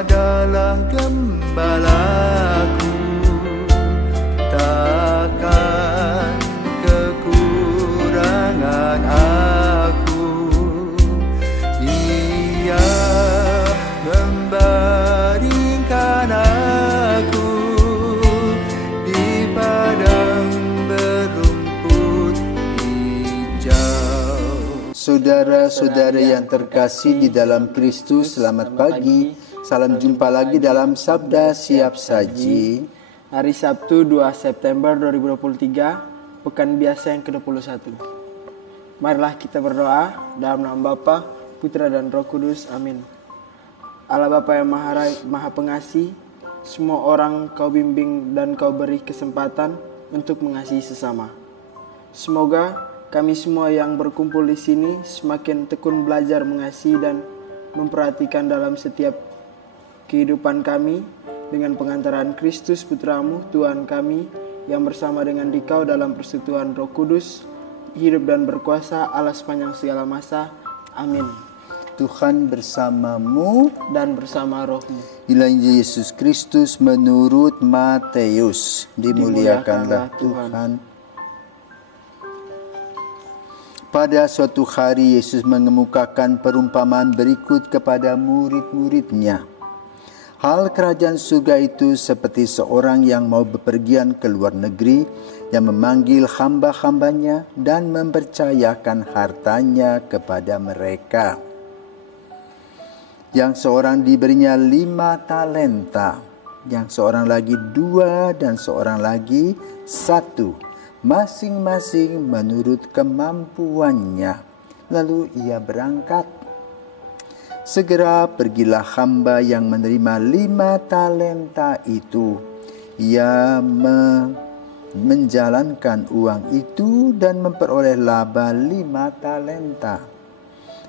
adalah gembalaku, takkan kekurangan aku. Ia membaringkan aku di padang berumput hijau. Saudara-saudara yang terkasih di dalam Kristus, selamat pagi. Salam jumpa lagi dalam Sabda Siap Saji. Hari Sabtu 2 September 2023, Pekan Biasa yang ke-21. Marilah kita berdoa dalam nama Bapa, Putra dan Roh Kudus. Amin. Allah Bapa yang Maha Pengasih, semua orang Kau bimbing dan Kau beri kesempatan untuk mengasihi sesama. Semoga kami semua yang berkumpul di sini semakin tekun belajar mengasihi dan memperhatikan dalam setiap kehidupan kami dengan pengantaran Kristus Putramu, Tuhan kami, yang bersama dengan Dikau dalam persekutuan Roh Kudus, hidup dan berkuasa Allah sepanjang segala masa. Amin. Tuhan bersamamu Dan bersama rohmu. Inilah Injil Yesus Kristus menurut Matius. Dimuliakanlah Tuhan. Pada suatu hari Yesus mengemukakan perumpamaan berikut kepada murid-muridnya. Hal kerajaan surga itu seperti seorang yang mau bepergian ke luar negeri, yang memanggil hamba-hambanya dan mempercayakan hartanya kepada mereka. Yang seorang diberinya 5 talenta, yang seorang lagi 2 dan seorang lagi 1. Masing-masing menurut kemampuannya. Lalu ia berangkat. Segera pergilah hamba yang menerima 5 talenta itu. Ia menjalankan uang itu dan memperoleh laba 5 talenta.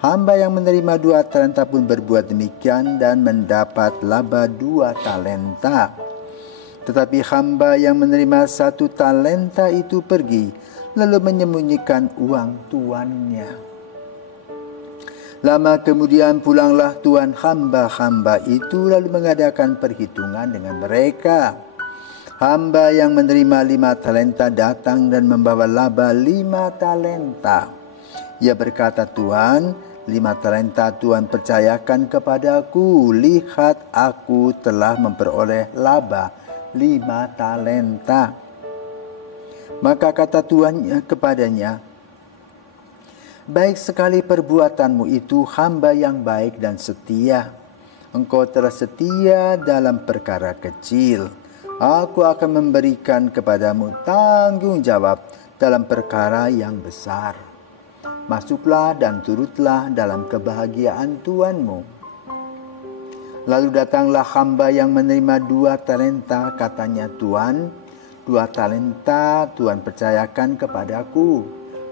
Hamba yang menerima 2 talenta pun berbuat demikian dan mendapat laba 2 talenta. Tetapi hamba yang menerima 1 talenta itu pergi, lalu menyembunyikan uang tuannya. Lama kemudian pulanglah tuan hamba-hamba itu, lalu mengadakan perhitungan dengan mereka. Hamba yang menerima 5 talenta datang dan membawa laba 5 talenta. Ia berkata, "Tuan, 5 talenta Tuhan percayakan kepadaku. Lihat, aku telah memperoleh laba 5 talenta." Maka kata tuannya kepadanya, "Baik sekali perbuatanmu itu, hamba yang baik dan setia. Engkau telah setia dalam perkara kecil. Aku akan memberikan kepadamu tanggung jawab dalam perkara yang besar. Masuklah dan turutlah dalam kebahagiaan Tuanmu." Lalu datanglah hamba yang menerima 2 talenta, katanya, "Tuan, 2 talenta Tuhan percayakan kepadaku.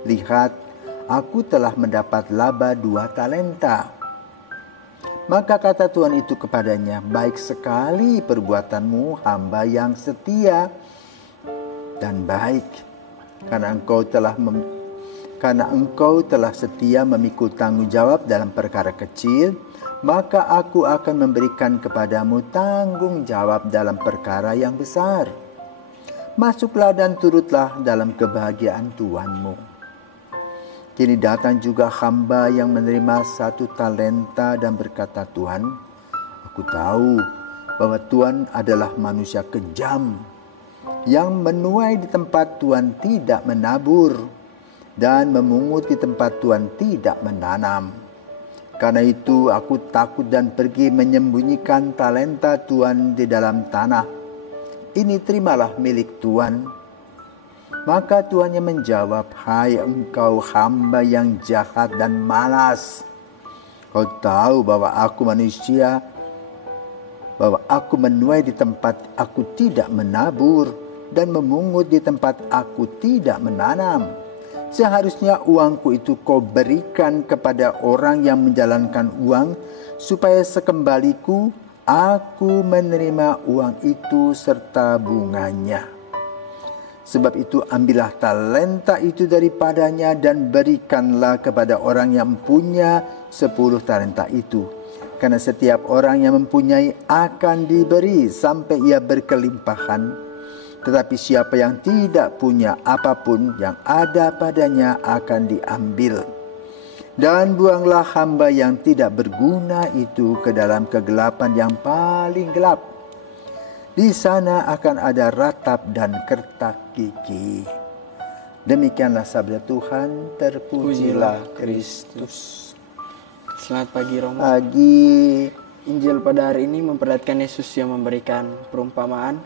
Lihat, aku telah mendapat laba 2 talenta." Maka kata Tuhan itu kepadanya, "Baik sekali perbuatanmu, hamba yang setia dan baik. Karena engkau telah setia memikul tanggung jawab dalam perkara kecil, maka aku akan memberikan kepadamu tanggung jawab dalam perkara yang besar. Masuklah dan turutlah dalam kebahagiaan Tuanmu." Kini datang juga hamba yang menerima 1 talenta dan berkata, "Tuhan, aku tahu bahwa Tuhan adalah manusia kejam, yang menuai di tempat Tuhan tidak menabur, dan memungut di tempat Tuhan tidak menanam. Karena itu aku takut dan pergi menyembunyikan talenta Tuhan di dalam tanah. Ini terimalah milik Tuhan." Maka tuannya menjawab, "Hai engkau hamba yang jahat dan malas. Kau tahu bahwa aku manusia, bahwa aku menuai di tempat aku tidak menabur dan memungut di tempat aku tidak menanam. Seharusnya uangku itu kau berikan kepada orang yang menjalankan uang, supaya sekembaliku aku menerima uang itu serta bunganya. Sebab itu ambillah talenta itu daripadanya dan berikanlah kepada orang yang punya 10 talenta itu. Karena setiap orang yang mempunyai akan diberi sampai ia berkelimpahan. Tetapi siapa yang tidak punya, apapun yang ada padanya akan diambil. Dan buanglah hamba yang tidak berguna itu ke dalam kegelapan yang paling gelap. Di sana akan ada ratap dan kertak gigi. Demikianlah sabda Tuhan, terpujilah Kristus. Selamat pagi Romo. Pagi. Injil pada hari ini memperlihatkan Yesus yang memberikan perumpamaan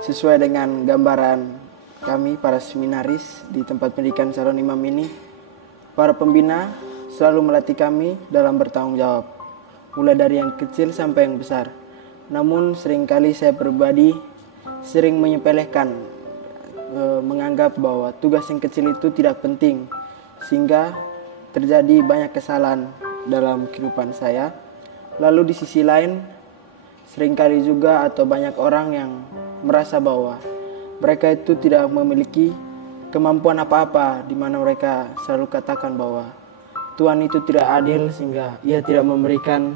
sesuai dengan gambaran kami para seminaris di tempat pendidikan calon imam ini. Para pembina selalu melatih kami dalam bertanggung jawab, mulai dari yang kecil sampai yang besar. Namun seringkali saya pribadi sering menyepelekan, menganggap bahwa tugas yang kecil itu tidak penting, sehingga terjadi banyak kesalahan dalam kehidupan saya. Lalu di sisi lain, seringkali juga atau banyak orang yang merasa bahwa mereka itu tidak memiliki kemampuan apa-apa, di mana mereka selalu katakan bahwa Tuhan itu tidak adil sehingga Ia tidak memberikan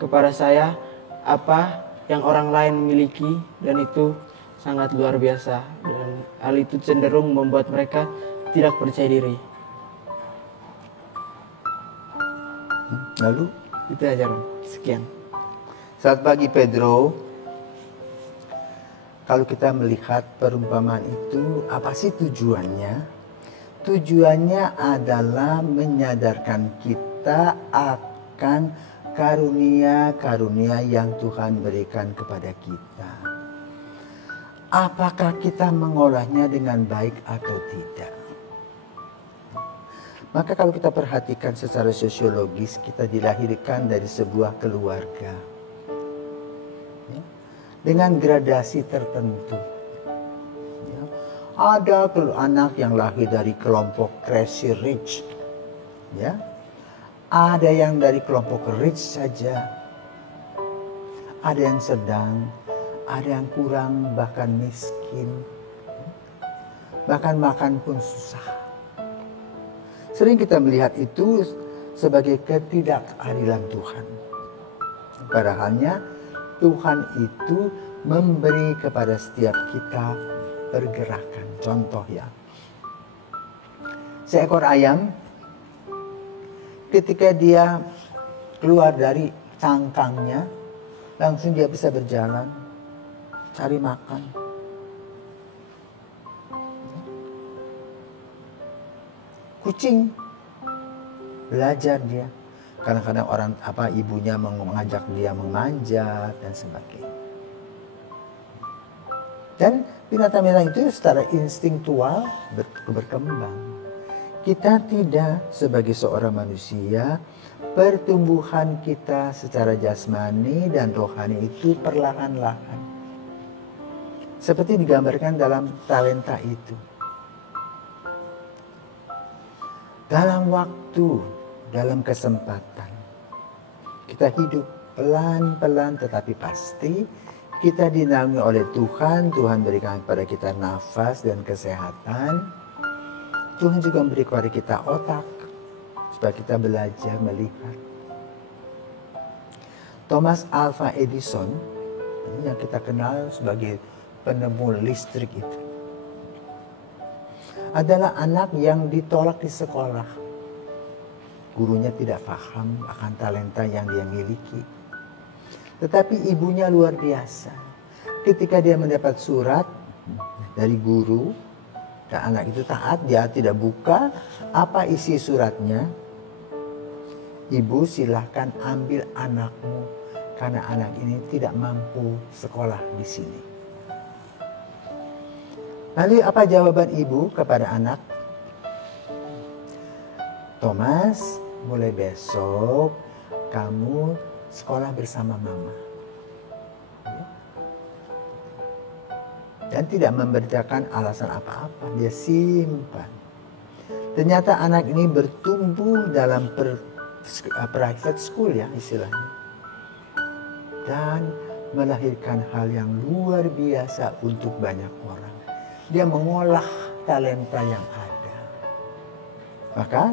kepada saya apa yang orang lain miliki, dan itu sangat luar biasa, dan hal itu cenderung membuat mereka tidak percaya diri. Lalu? Itu aja, Rom. Sekian. Selamat pagi Pedro. Kalau kita melihat perumpamaan itu, apa sih tujuannya? Tujuannya adalah menyadarkan kita akan karunia-karunia yang Tuhan berikan kepada kita. Apakah kita mengolahnya dengan baik atau tidak? Maka kalau kita perhatikan secara sosiologis, kita dilahirkan dari sebuah keluarga dengan gradasi tertentu. Ada anak yang lahir dari kelompok crazy rich, ada yang dari kelompok rich saja, ada yang sedang, ada yang kurang, bahkan miskin, bahkan makan pun susah. Sering kita melihat itu sebagai ketidakadilan Tuhan. Padahalnya Tuhan itu memberi kepada setiap kita pergerakan. Contoh ya, seekor ayam ketika dia keluar dari cangkangnya, langsung dia bisa berjalan, cari makan. Kucing belajar dia. Kadang-kadang orang ibunya mengajak dia memanjat dan sebagainya. Dan binatang-binatang itu secara instingtual berkembang. Kita tidak sebagai seorang manusia, pertumbuhan kita secara jasmani dan rohani itu perlahan-lahan. Seperti digambarkan dalam talenta itu. Dalam waktu, dalam kesempatan, kita hidup pelan-pelan tetapi pasti. Kita dinaungi oleh Tuhan. Tuhan berikan kepada kita nafas dan kesehatan. Tuhan juga memberi kepada kita otak supaya kita belajar melihat. Thomas Alva Edison, yang kita kenal sebagai penemu listrik itu, adalah anak yang ditolak di sekolah. Gurunya tidak paham akan talenta yang dia miliki. Tetapi ibunya luar biasa. Ketika dia mendapat surat dari guru, dan anak itu taat, dia tidak buka apa isi suratnya. Ibu, silahkan ambil anakmu karena anak ini tidak mampu sekolah di sini. Lalu apa jawaban ibu kepada anak? Thomas, mulai besok kamu sekolah bersama mama. Dan tidak memberitakan alasan apa-apa, dia simpan. Ternyata anak ini bertumbuh dalam private school ya istilahnya. Dan melahirkan hal yang luar biasa untuk banyak orang. Dia mengolah talenta yang ada. Maka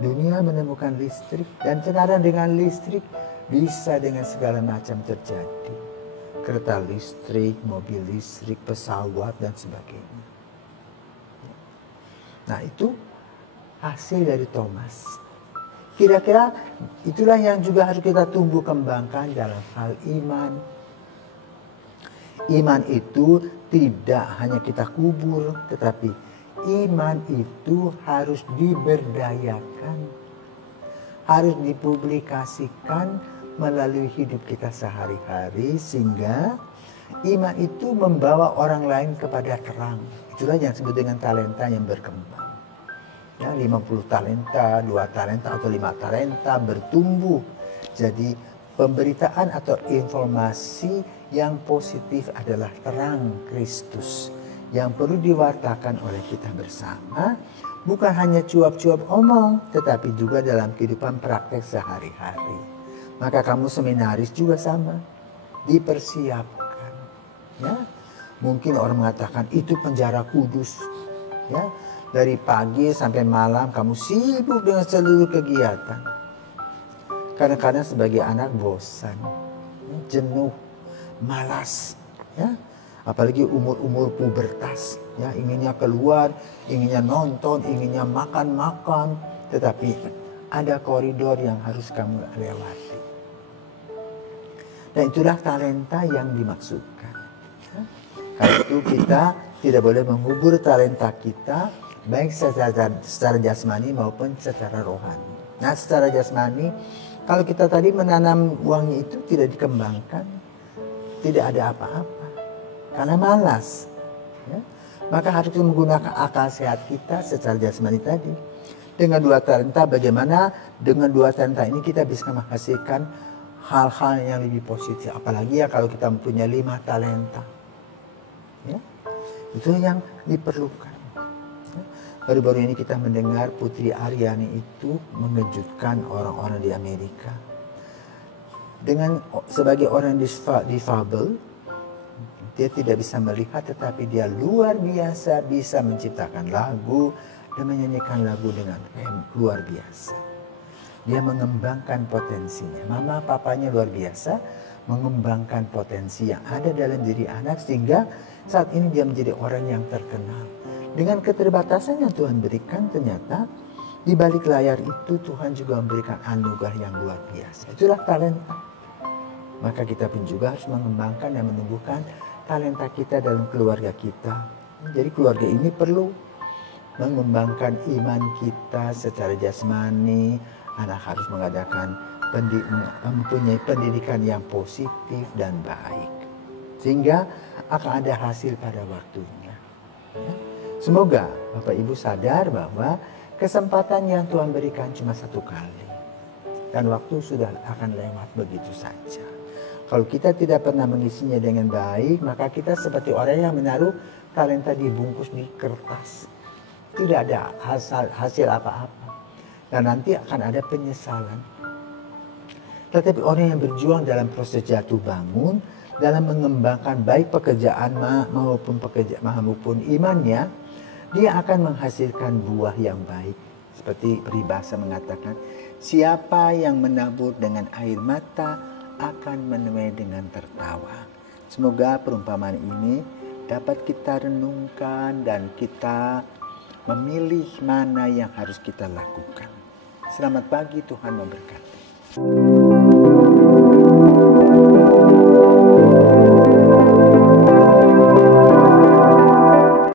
dunia menemukan listrik, dan sekarang dengan listrik bisa dengan segala macam terjadi. Kereta listrik, mobil listrik, pesawat, dan sebagainya. Nah, itu hasil dari Thomas. Kira-kira itulah yang juga harus kita tumbuh kembangkan dalam hal iman. Iman itu tidak hanya kita kubur, tetapi iman itu harus diberdayakan, harus dipublikasikan melalui hidup kita sehari-hari, sehingga iman itu membawa orang lain kepada terang. Itulah yang disebut dengan talenta yang berkembang. Ya, 50 talenta, 2 talenta atau 5 talenta bertumbuh. Jadi pemberitaan atau informasi yang positif adalah terang Kristus yang perlu diwartakan oleh kita bersama, bukan hanya cuap-cuap omong, tetapi juga dalam kehidupan praktek sehari-hari. Maka kamu seminaris juga sama, dipersiapkan. Ya, mungkin orang mengatakan itu penjara kudus. Ya, dari pagi sampai malam kamu sibuk dengan seluruh kegiatan. Kadang-kadang sebagai anak bosan, jenuh, malas, ya. Apalagi umur-umur pubertas, ya, inginnya keluar, inginnya nonton, inginnya makan-makan, tetapi ada koridor yang harus kamu lewati. Dan itulah talenta yang dimaksudkan. Karena itu kita tidak boleh mengubur talenta kita, baik secara jasmani maupun secara rohani. Nah, secara jasmani, kalau kita tadi menanam uangnya itu tidak dikembangkan, tidak ada apa-apa, karena malas. Ya. Maka harus menggunakan akal sehat kita secara jasmani tadi. Dengan 2 talenta, bagaimana dengan 2 talenta ini kita bisa menghasilkan hal-hal yang lebih positif. Apalagi ya kalau kita mempunyai 5 talenta. Ya. Itu yang diperlukan. Baru-baru ini kita mendengar Putri Aryani itu mengejutkan orang-orang di Amerika. Dengan sebagai orang difabel, dia tidak bisa melihat, tetapi dia luar biasa bisa menciptakan lagu dan menyanyikan lagu dengan luar biasa. Dia mengembangkan potensinya. Mama papanya luar biasa mengembangkan potensi yang ada dalam diri anak, sehingga saat ini dia menjadi orang yang terkenal. Dengan keterbatasan yang Tuhan berikan, ternyata di balik layar itu Tuhan juga memberikan anugerah yang luar biasa. Itulah talenta. Maka kita pun juga harus mengembangkan dan menumbuhkan talenta kita dalam keluarga kita. Jadi keluarga ini perlu mengembangkan iman kita secara jasmani. Anak harus mengadakan mempunyai pendidikan yang positif dan baik, sehingga akan ada hasil pada waktunya. Ya. Semoga Bapak Ibu sadar bahwa kesempatan yang Tuhan berikan cuma 1 kali. Dan waktu sudah akan lewat begitu saja. Kalau kita tidak pernah mengisinya dengan baik, maka kita seperti orang yang menaruh talenta dibungkus di kertas. Tidak ada hasil apa-apa. Dan nanti akan ada penyesalan. Tetapi orang yang berjuang dalam proses jatuh bangun, dalam mengembangkan baik pekerjaan maupun imannya, dia akan menghasilkan buah yang baik. Seperti peribahasa mengatakan, siapa yang menabur dengan air mata akan menuai dengan tertawa. Semoga perumpamaan ini dapat kita renungkan dan kita memilih mana yang harus kita lakukan. Selamat pagi, Tuhan memberkati.